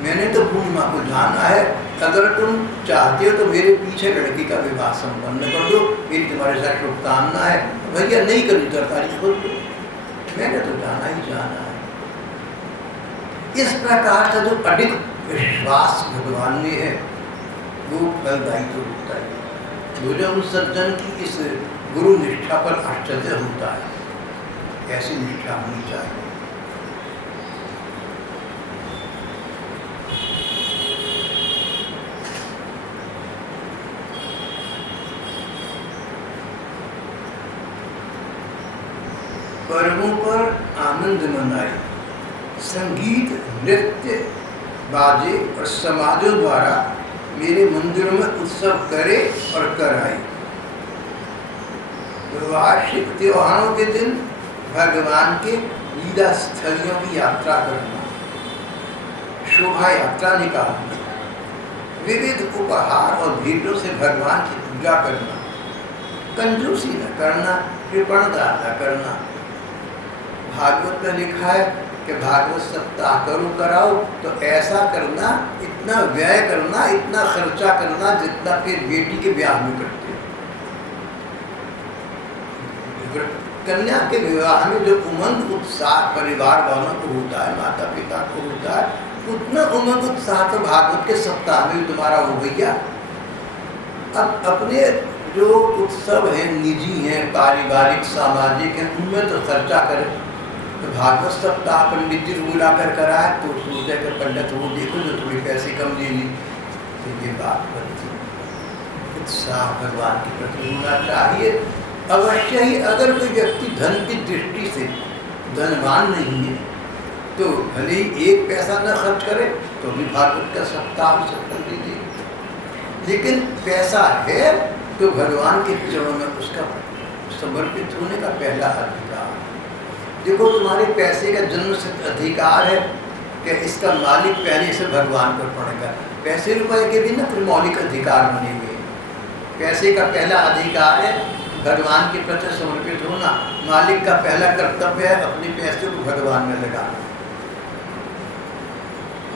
मैंने तो पूर्णिमा को जाना है, अगर तुम चाहते हो तो मेरे पीछे लड़की का विवाह संपन्न कर दो, मेरी तुम्हारे साथ शुभकामना है। भैया नहीं करनी तरकारी खोल दो, मैंने तो जाना ही जाना है। इस प्रकार का जो अडिग विश्वास भगवान में है वो फलदायी तो होता है। मुझे उन सज्जन की इस गुरु निष्ठा पर आश्चर्य होता है। ऐसी निष्ठा होनी चाहिए। पर्वों पर आनंद मनाए, संगीत नृत्य बाजे और समाजों द्वारा मेरे मंदिरों में उत्सव करे और कराए। वार्षिक त्योहारों के दिन भगवान के लीला स्थलियों की यात्रा करना, शोभा यात्रा निकालना, विविध उपहार और भेंटों से भगवान की पूजा करना, कंजूसी न करना, कृपणता न करना। भागवत में लिखा है कि भागवत सप्ताह करो कराओ तो ऐसा करना, इतना व्यय करना, इतना खर्चा करना जितना फिर बेटी के ब्याह में करते। कन्या के विवाह में जो उमंग उत्साह परिवार वालों को होता है, माता पिता को होता है, उतना उमंग उत्साह तो भागवत के सप्ताह में भी तुम्हारा हो गया। अब अपने जो उत्सव हैं, निजी हैं, पारिवारिक सामाजिक हैं, उनमें तो खर्चा करें। तो भागवत सप्ताह पंडित जी बुला कर कराए तो सोचे कि पंडित वो देखो जो थोड़ी पैसे कम ले ली। तो ये बात बनती, उत्साह भगवान के प्रति होना चाहिए। अवश्य ही अगर कोई व्यक्ति धन की दृष्टि से धनवान नहीं है तो भले ही एक पैसा न खर्च करे तो भी भागवत का सप्ताह सफल दीजिए। लेकिन पैसा है तो भगवान के चरणों में उसका समर्पित होने का पहला अधिकार। देखो तुम्हारे पैसे का जन्मसिद्ध अधिकार है कि इसका मालिक पहले से भगवान पर पड़ेगा। पैसे रुपए के भी ना फिर मौलिक अधिकार बने हुए। पैसे का पहला अधिकार है भगवान के प्रति समर्पित होना। मालिक का पहला कर्तव्य है अपने पैसे को भगवान में लगाना।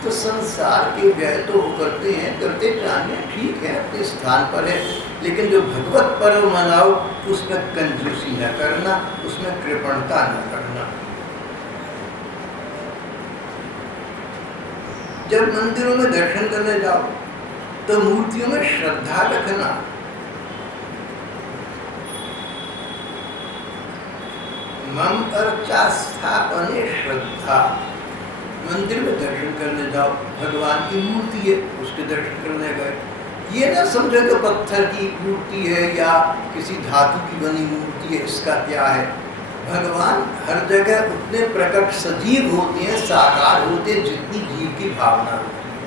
तो संसार के व्यय तो करते हैं, करते जाने ठीक है, अपने स्थान पर है, लेकिन जो भगवत पर्व मनाओ उसमें कंजूसी न करना, उसमें कृपणता न करना। जब मंदिरों में दर्शन करने जाओ तो मूर्तियों में श्रद्धा रखना। मम अर्चा स्थापने श्रद्धा। मंदिर में दर्शन करने जाओ, भगवान की मूर्ति है उसके दर्शन करने गए, ये ना समझो कि पत्थर की मूर्ति है या किसी धातु की बनी मूर्ति है, इसका क्या है। भगवान हर जगह उतने प्रकट सजीव होते हैं, साकार होते हैं जितनी जीव की भावना होती है।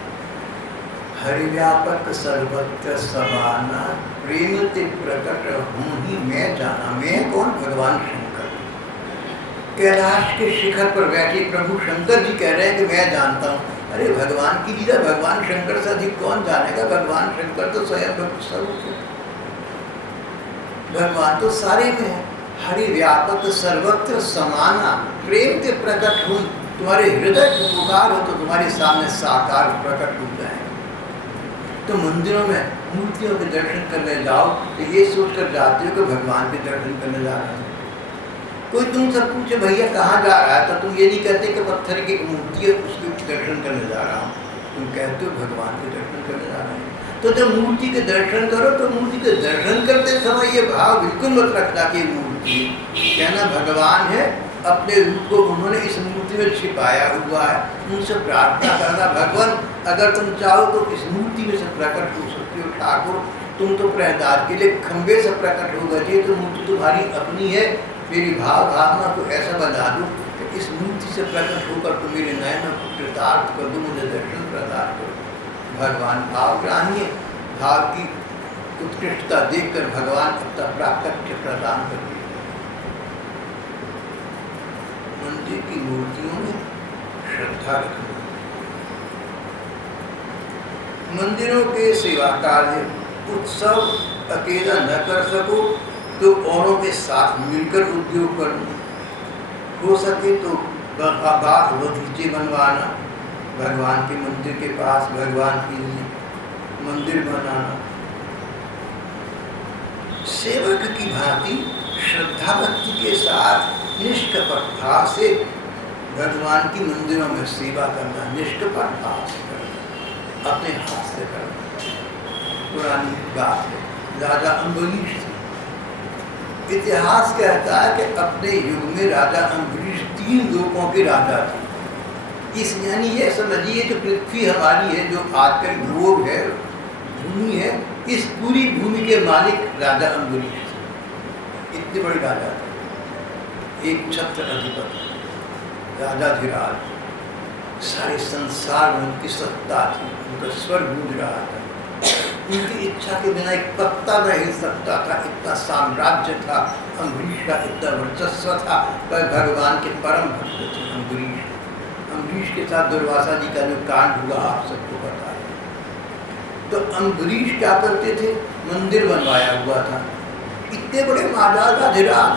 हरिव्यापक सर्वत्र समाना, प्रेम ते प्रकट हूँ ही मैं जाना। मैं कौन? भगवान शंकर। कैलाश के शिखर पर बैठे प्रभु शंकर जी कह रहे हैं कि मैं जानता हूँ। अरे भगवान की लीला भगवान शंकर से अधिक कौन जानेगा? भगवान शंकर तो स्वयं भक्त स्वरूप है, भगवान तो सारे में है। हरि व्यापक सर्वत्र समाना, प्रेम के प्रकट हो। तुम्हारे हृदय को पुकार हो तो तुम्हारे सामने साकार प्रकट हो जाए। तो मंदिरों में मूर्तियों के दर्शन करने जाओ तो ये सोचकर जाते हो कि भगवान के दर्शन करने जा रहे हो। कोई तुमसे पूछे भैया कहाँ जा रहा है तो तुम ये नहीं कहते कि पत्थर की एक मूर्ति है उसके दर्शन करने जा रहा हूँ, तुम कहते हो भगवान के दर्शन करने जा रहे हैं। तो जब मूर्ति के दर्शन करो तो मूर्ति के दर्शन करते समय ये भाव बिल्कुल मत रखना कि मूर्ति कहना भगवान है, अपने रूप को उन्होंने इस मूर्ति में छिपाया हुआ है। उनसे प्रार्थना करना भगवान अगर तुम चाहो तो इस मूर्ति में से प्रकट हो सकते हो ठाकुर, तुम तो प्रहलाद के लिए खंबे से प्रकट हो गए थे, तो मूर्ति तुम्हारी अपनी है, मेरी भावना को ऐसा बना दो कि इस मूर्ति से प्रकट होकर तुम मेरे नयनों को कृतार्थ कर दो, मुझे दर्शन प्रदान करो। भगवान भावग्राही, भाव की उत्कृष्टता देखकर भगवान अपना प्राकट्य प्रदान कर दिया। मंदिर की मूर्तियों में श्रद्धा रखना, मंदिरों के सेवा कार्य उत्सव अकेला न कर सको तो औरों के साथ मिलकर उद्योग करना, हो सके तो बाग बगीचे बनवाना, भगवान के मंदिर के पास भगवान के लिए मंदिर बनाना, सेवक की भांति श्रद्धा भक्ति के साथ निष्कपट भाव से भगवान की मंदिरों में सेवा करना, निष्कपट भाव से करना, अपने हाथ से करना। पुरानी बात है, राजा अम्बरीश थे। इतिहास कहता है कि अपने युग में राजा अम्बरीश 3 लोकों के राजा थे। इस यानी ये समझिए कि पृथ्वी हमारी है, जो आजकल ग्लोब है, भूमि है, इस पूरी भूमि के मालिक राजा अम्बरीश थे। इतने बड़े राजा थे, एक छत्र अधिपति, राजाधिराज, सारे संसार में उनकी सत्ता थी, उनका स्वर गूंज रहा था। उनकी इच्छा के बिना एक पत्ता न हिल सकता था, इतना साम्राज्य था अम्बरीश का, इतना वर्चस्व था। पर भगवान के परम भक्त थे अम्बरीश। अम्बरीश के साथ दुर्वासा जी का जो कांड हुआ आप सबको पता है। तो अम्बरीश क्या करते थे, मंदिर बनवाया हुआ था, इतने बड़े महाराजाधिराज,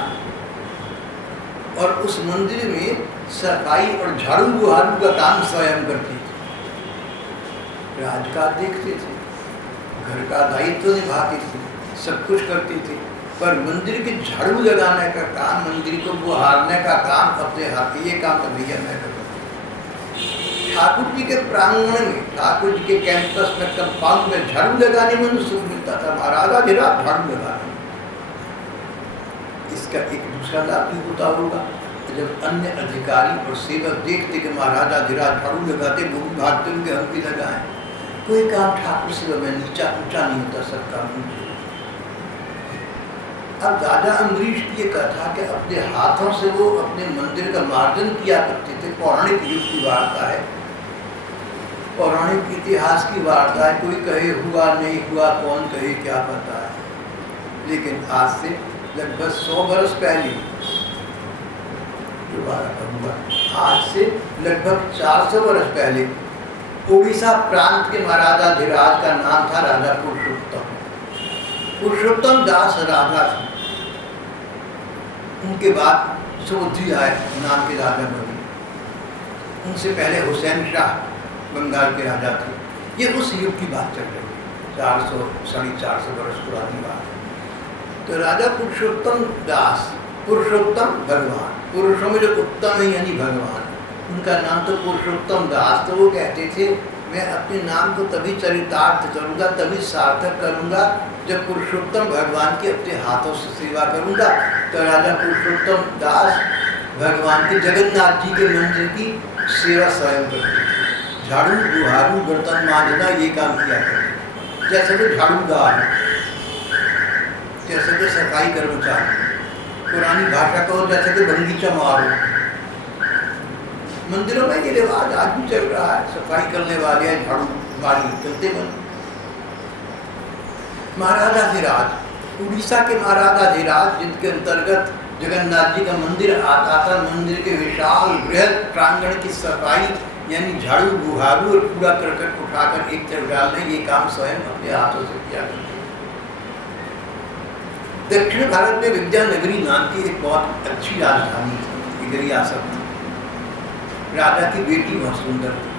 और उस मंदिर में सफाई और झाड़ू बुहारू का काम स्वयं करते थे। राजकाज देखते थे, घर का दायित्व निभाते थे, सब कुछ करते थे, पर मंदिर के झाड़ू लगाने का काम, मंदिर को बुहारने का काम अपने हाथ, ये काम तो भैया मैं करता। ठाकुर जी के प्रांगण में, ठाकुर जी के कैंपस में, कंपाउंड में झाड़ू लगाने में सुख मिलता था, महाराजाधिराज झाड़ू लगाने। इसका एक दूसरा लाभ भी होता होगा, जब अन्य अधिकारी और सेवक देखते कि महाराजाधिराज झाड़ू लगाते, भूमि भागते उनके हम भी लगाएं। कोई काम ठाकुर सेवा में नीचा ऊंचा नहीं होता, सब काम ऊंचे। अब राजा अम्बरीश की ये कथा कि अपने हाथों से वो अपने मंदिर का मार्जन किया करते थे। पौराणिक युग की वार्ता है, पौराणिक इतिहास की वार्ता है। कोई कहे हुआ नहीं हुआ, कौन कहे क्या पता है। लेकिन आज से लगभग 100 वर्ष पहले, दोबारा कहूँगा, आज से लगभग 400 वर्ष पहले उड़ीसा प्रांत के महाराजाधिराज का नाम था राजा पुरुषोत्तम। पुरुषोत्तम दास राजा थे। उनके बाद सुबुद्धि राय नाम के राजा बने। उनसे पहले हुसैन शाह बंगाल के राजा थे। ये उस युग की बात चल रही है, 400 साढ़े 400 वर्ष पुरानी बात है। तो राजा पुरुषोत्तम दास, पुरुषोत्तम भगवान, पुरुषों में जो उत्तम है यानी भगवान, उनका नाम तो पुरुषोत्तम दास। तो वो कहते थे मैं अपने नाम को तभी चरितार्थ करूँगा, तभी सार्थक करूँगा जब पुरुषोत्तम भगवान की अपने हाथों से सेवा करूँगा। तो राजा पुरुषोत्तम दास भगवान के जगन्नाथ जी के मंदिर की सेवा स्वयं करते थे। झाड़ू बुहारू बर्तन मांजना ये काम किया करते, जैसे कि झाड़ूदार, जैसे कि सफाई कर्मचारी, पुरानी भाषा कहो जैसे कि बगीचा मारो। मंदिरों में ये रिवाज आज भी चल रहा है, सफाई करने वाले हैं, झाड़ू मारी चलते बन। महाराजाधिराज, उड़ीसा के महाराजाधिराज, जिनके अंतर्गत जगन्नाथ जी का मंदिर आता था, मंदिर के विशाल बृहद प्रांगण की सफाई यानी झाड़ू बुहारू और कूड़ा करकट उठाकर एक तरफ डालने, ये काम स्वयं अपने हाथों से किया करते। दक्षिण भारत में विद्यानगरी नाम की एक बहुत अच्छी राजधानी थी, एक रियासत थी। राजा की बेटी बहुत सुंदर थी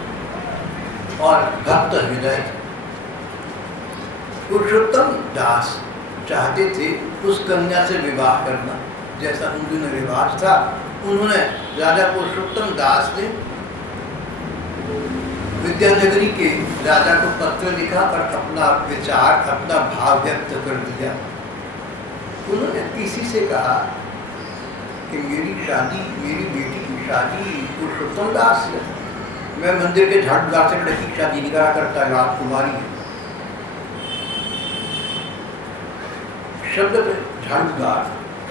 और भक्त हृदय थी। पुरुषोत्तम दास चाहते थे उस कन्या से विवाह करना, जैसा उन दिनों रिवाज था। उन्होंने, राजा पुरुषोत्तम दास ने विद्यानगरी के राजा को पत्र लिखा और अपना विचार, अपना भाव व्यक्त कर दिया। उन्होंने किसी से कहा कि मेरी शादी, मेरी बेटी की शादी पुरुषोत्तम दास से, मैं मंदिर के झाड़ूदार से लड़की की शादी नहीं करा करता, राजकुमारी है। शब्द झाड़ूदार,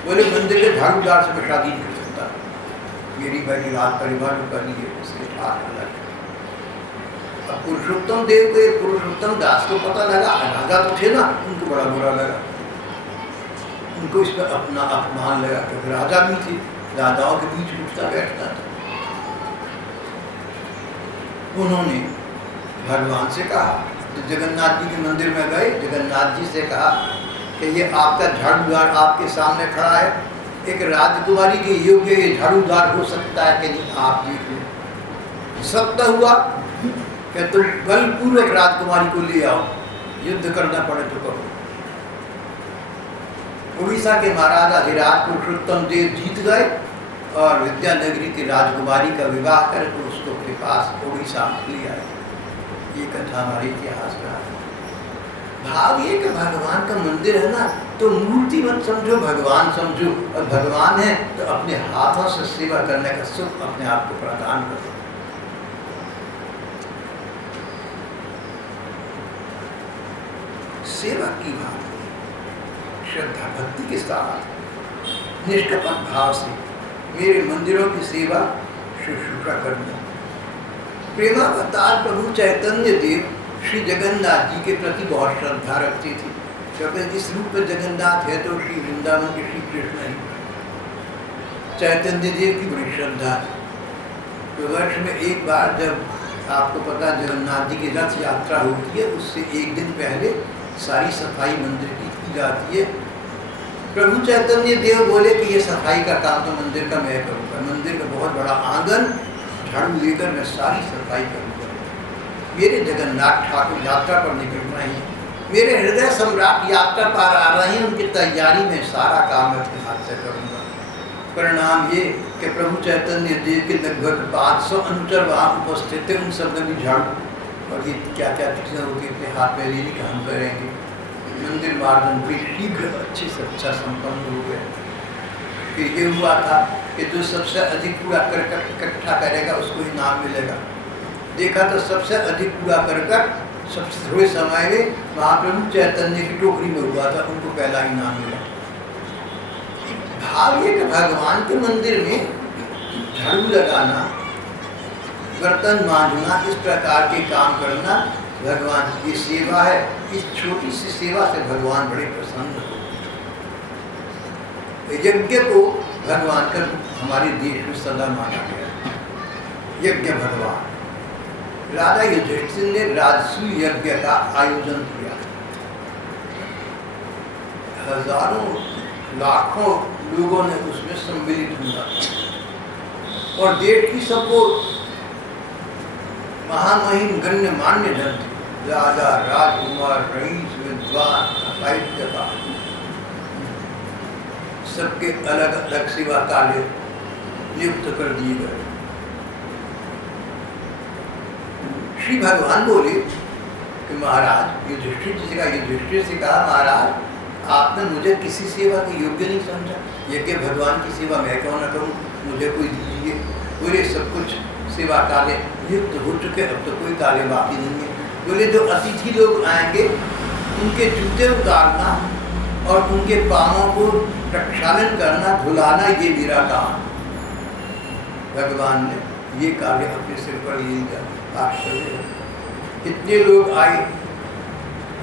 बोले मंदिर के झाड़ूदार से मैं शादी नहीं कर सकता, मेरी बड़ी रात परिवार का लिए उसके साथ अलग। अब पुरुषोत्तम देव को, पुरुषोत्तम दास को पता लगा, राजा तो थे ना, उनको बड़ा बुरा लगा, उनको इस पर अपना अपमान लगा, क्योंकि राजा भी थे, राजाओं के बीच उठता बैठता था। उन्होंने भगवान से कहा, तो जगन्नाथ जी के मंदिर में गए, जगन्नाथ जी से कहा कि ये आपका झाड़ूदार आपके सामने खड़ा है, एक राजकुमारी के योग्य ये झाड़ूदार हो सकता है कि नहीं, आप देख लो। सत्य हुआ कि तुम बलपूर्वक राजकुमारी को ले आओ, युद्ध करना पड़े तो करो। उड़ीसा के महाराजा अधिराज पुरुषोत्तम देव जीत गए और विद्यानगरी की राजकुमारी का विवाह करके उसको अपने पास उड़ीसा ले आए। ये कथा हमारे इतिहास का है। भाव ये कि भगवान का मंदिर है ना, तो मूर्ति मत समझो, भगवान समझो, और भगवान है तो अपने हाथों से सेवा करने का सुख अपने आप को प्रदान करो। सेवा की बात श्रद्धा भक्ति के साथ निष्कपट भाव से मेरे मंदिरों की सेवा शुश्रूषा करना। प्रेमावतार प्रभु चैतन्य देव श्री जगन्नाथ जी के प्रति बहुत श्रद्धा रखते थे, क्योंकि इस रूप में जगन्नाथ है तो श्री वृंदावन के श्री कृष्ण ही। चैतन्य देव की बड़ी श्रद्धा थी। तो वर्ष में एक बार, जब आपको पता जगन्नाथ जी की रथ यात्रा होती है, उससे एक दिन पहले सारी सफाई मंदिर की जाती है। प्रभु चैतन्य देव बोले कि ये सफाई का काम तो मंदिर का मैं करूँगा, मंदिर का बहुत बड़ा आंगन झाड़ू लेकर मैं सारी सफाई करूँगा। मेरे जगन्नाथ ठाकुर यात्रा पर निकल रहे हैं, मेरे हृदय सम्राट यात्रा पर आ रहे हैं, उनकी तैयारी में सारा काम अपने हाथ से करूँगा। परिणाम ये कि प्रभु चैतन्य देव के लगभग 500 अनुचर वहाँ उपस्थित थे, उन सब ने भी झाड़ू और ये क्या क्या चीज़ें होती अपने हाथ में लेने का हम करेंगे। मंदिर मार्जन भी शीघ्र अच्छे से अच्छा संपन्न हो गया। फिर ये हुआ था कि जो सबसे अधिक कूड़ा करकट इकट्ठा करेगा उसको इनाम मिलेगा। देखा तो सबसे अधिक कूड़ा करकट सबसे थोड़े समय में महाप्रभु चैतन्य की टोकरी में हुआ था, उनको पहला इनाम मिला। भाव ये कि भगवान के मंदिर में झाड़ू लगाना, बर्तन मांजना, इस प्रकार के काम करना भगवान की सेवा है। इस छोटी सी सेवा से भगवान बड़े प्रसन्न हो। यज्ञ को भगवान का हमारे देश में सदा माना गया। यज्ञ भगवान राजा युधिष्ठिर ने राजसूय यज्ञ का आयोजन किया। हजारों लाखों लोगों ने उसमें सम्मिलित हुआ और देश की सबको महामहिम गण्यमान्य जन थे, राजा, राजकुमार, रईस, विद्वान, साहित्यकार, सबके अलग अलग सेवा कार्य नियुक्त कर दिए गए। श्री भगवान बोले कि महाराज, युधिष्ठिर जी से कहा, युधिष्ठिर से कहा, महाराज आपने मुझे किसी सेवा के योग्य नहीं समझा, यज्ञ भगवान की सेवा मैं क्यों न करूं, मुझे कोई दीजिए। बोले सब कुछ सेवा कार्य नियुक्त हो चुके, अब तो कोई कार्य बाकी नहीं है। बोले जो अतिथि लोग आएंगे उनके जूते उतारना और उनके पाँवों को प्रक्षालन करना, धुलाना, ये मेरा काम। भगवान ने ये कार्य अपने सिर पर ले लिया। आश्चर्य, इतने लोग आए।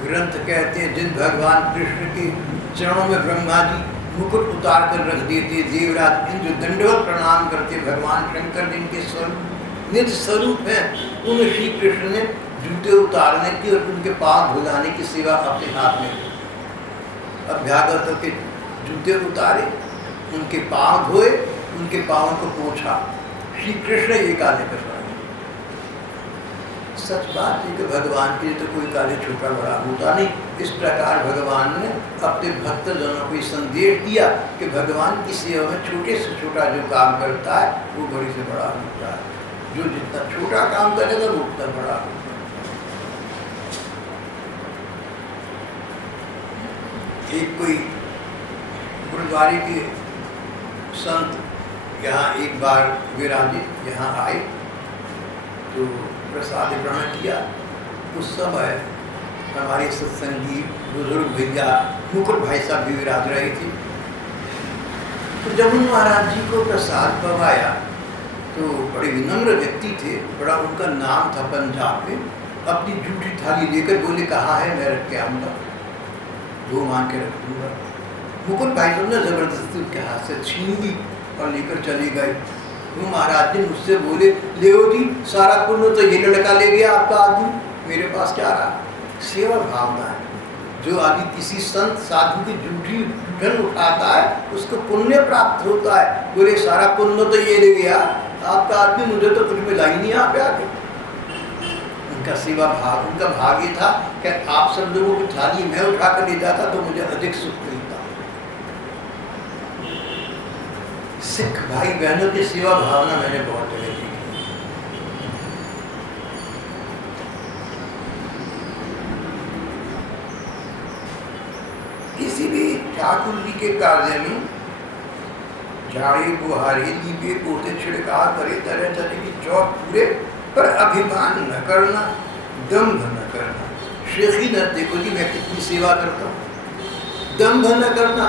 ग्रंथ कहते हैं जिन भगवान कृष्ण के चरणों में ब्रह्मा जी मुकुट उतार कर रख देते, देवराज इंद्र दंडवत प्रणाम करते, भगवान शंकर जिनके स्वरूप निज स्वरूप है, उन श्री कृष्ण ने जूते उतारने की और उनके पाँव धुलाने की सेवा अपने हाथ में। अभ्यागतों के जूते उतारे, उनके पाँव धोए, उनके पाँव को पोंछा। श्री कृष्ण ये कार्य कर रहे हैं। सच बात है कि भगवान के लिए तो कोई कार्य छोटा बड़ा होता नहीं। इस प्रकार भगवान ने अपने भक्तजनों को संदेश दिया कि भगवान की सेवा में छोटे से छोटा जो काम करता है वो बड़े से बड़ा होता है। जो जितना छोटा काम करेगा वो उतना बड़ा होता है। एक कोई गुरुद्वारे के संत यहाँ एक बार विराजित यहाँ आए तो प्रसाद ग्रहण किया। उस समय हमारे सत्संगी बुजुर्ग भैया मुकुट भाई साहब भी विराज रहे थे। तो जब उन महाराज जी को प्रसाद पवाया तो बड़े विनम्र व्यक्ति थे, बड़ा उनका नाम था पंजाब में। अपनी जूठी थाली लेकर बोले कहाँ है, मैं रख के आऊँगा, 2 मान के रख दूँगा। मुकुट भाई साहब ने जबरदस्ती उनके हाथ से छीन ली और लेकर चले गए। वो महाराज जी मुझसे बोले, ले जी सारा पुण्य तो ये लड़का ले गया आपका आदमी, मेरे पास क्या रहा। सेवा भावना है, जो आदमी किसी संत साधु की जूठी जूठन उठाता है उसको पुण्य प्राप्त होता है। बोले सारा पुण्य तो ये ले गया आपका आदमी, मुझे तो कुछ मिला ही नहीं यहाँ पे आके। उनका सेवा भाव, उनका भाग ये था कि आप सब लोगों की थाली मैं उठा कर ले जाता तो मुझे अधिक सुख मिलता। सिख भाई बहनों की सेवा भावना मैंने बहुत जगह देखी। किसी भी ठाकुर जी के कार्य में झाड़े बुहारे लीपे पोते छिड़काव करे, तरह तरह की चौक पूरे, पर अभिमान न करना, दंभ न करना। शेखी न देखो जी मैं कितनी सेवा करता हूँ, दंभ न करना,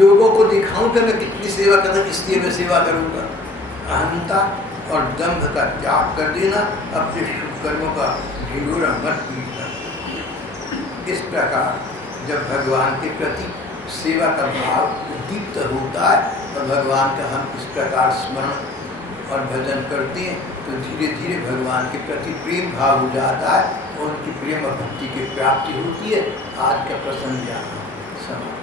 लोगों को दिखाऊं कि मैं कितनी सेवा करता, इसलिए मैं सेवा करूँगा। अहंता और दंभ का त्याग कर देना, अपने शुभ कर्मों का ढिंढोरा मत पीटना। इस प्रकार जब भगवान के प्रति सेवा का भाव उद्दीप्त होता है और भगवान का हम इस प्रकार स्मरण और भजन करते हैं तो धीरे धीरे भगवान के प्रति प्रेम भाव हो जाता है और उनकी प्रेम और भक्ति की प्राप्ति होती है। आज का प्रसंग यहाँ समाप्त।